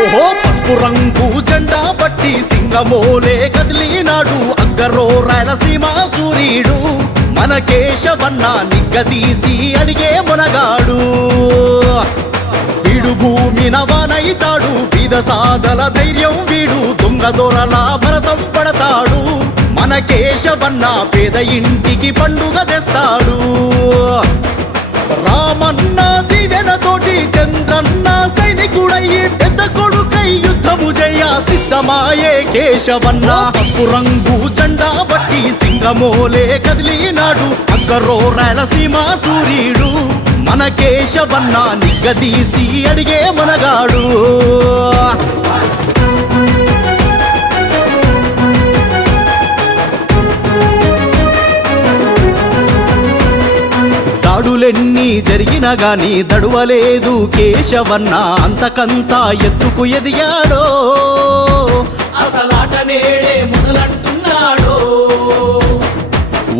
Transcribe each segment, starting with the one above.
ఓహో పసుపు రంగు జెండా పట్టి సింగమోలే కదిలినాడు అగ్గరో రాయలసీమ సూర్యుడు మన కేశవన్న నిగ్గదీసి అడిగే మునగాడు వీడు భూమి నవనైతాడు పీద సాదల ధైర్యం వీడు దొంగ దొరల భరతం పడతాడు మన కేశవన్న పేద ఇంటికి పండుగ తెస్తాడు రామన్న దివెనతోటి చంద్రన్న సైనికుడయ్యి పెద్ద కొడుకై యుద్ధము జయ సిద్ధమాయే కేశవన్న పసుపు రంగు జెండా బట్టి సింగమోలే కదిలినాడు అగ్గరో రాయలసీమ సూర్యుడు మన కేశవన్న నిగ్గదీసి అడిగే మనగాడు దాడులెన్ని జరిగినా గాని దడువలేదు కేశవన్న అంతకంతా ఎత్తుకు ఎదిగాడో అసలాట నేడే మొదలంటున్నాడో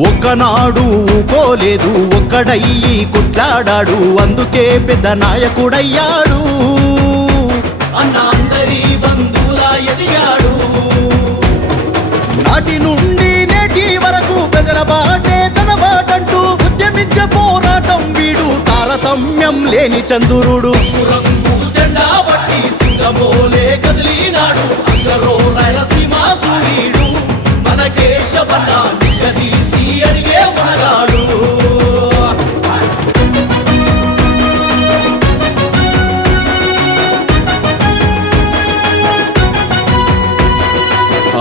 ఒక్కనాడు ఊకోలేదు ఒక్కడయ్యి కొట్లాడాడు అందుకే పెద్ద నాయకుడయ్యాడు అన్న అందరి బంధువులా ఎదిగాడు నాటి నుండి నేటి వరకు ప్రజల బాటే తన బాటంటూ ఉద్యమించే పోరాటం వీడు తారతమ్యం లేని చంద్రుడు రంగు జెండా బట్టి సింగమోలే కదిలినాడు అగ్గరో రాయలసీమ సూర్యుడు మన కేశవన్న నిగ్గదీసి అడిగే మనగాడు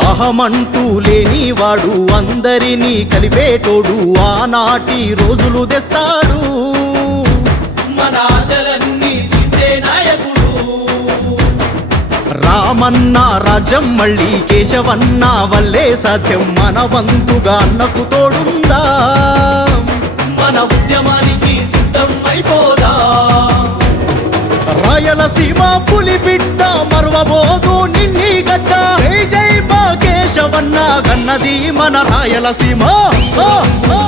అహమంటూ లేనివాడు అందరినీ కలిపేటోడు ఆనాటి రోజులు తెస్తాడు మన ఆశలన్నీ తీర్చే నాయకుడు రామన్న రాజ్యం మళ్ళీ కేశవన్న వల్లే సాధ్యం మన వంతుగా అన్నకు తోడుందా మన ఉద్యమానికి సిద్ధం అయిపోదా రాయలసీమ పులి బిడ్డ మరువబోదు నిన్ని గడ్డ జై జై మా కేశవన్న గన్నది మన రాయలసీమ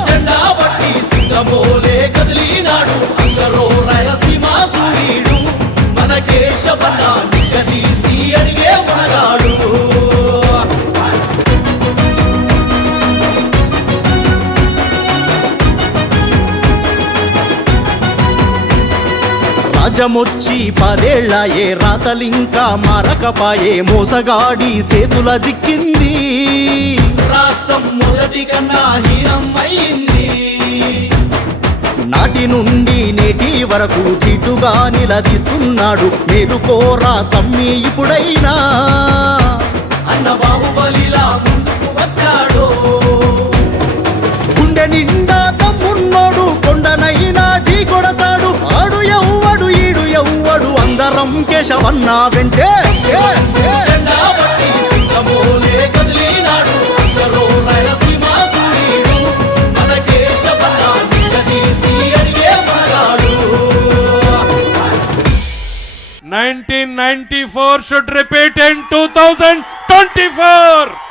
జెండా బట్టి సింగమోలే కదిలినాడు అగ్గరో రాయలసీమ సూర్యుడు మన కేశవన్న నిగ్గదీసి అడిగే మనగాడు రాజమొచ్చి 10 ఏళ్లాయే రాతలింకా మారకపాయే మోసగాడి సేతుల జిక్కింది రాష్ట్రం మొదటి కన్నా హీనం అయింది నాటి నుండి నేటి వరకు చీటుగా నిలదీస్తున్నాడు మేలుకోరా తమ్మి ఇప్పుడైనా అన్న బాహుబలిలా ముందుకు వచ్చాడు గుండె నిండా తమ్మున్నోడు కొండనైనా ఢీ కొడతాడు ఆడు ఎవ్వడు ఈడు ఎవ్వడు అందరం కేశవన్న వెంటే జెండా బట్టి సింగమోలే కదిలినాడు అగ్గరో రాయలసీమ సూర్యుడు మన కేశవన్న నిగ్గదీసి అడిగే మనగాడు 1994 should repeat in 2024.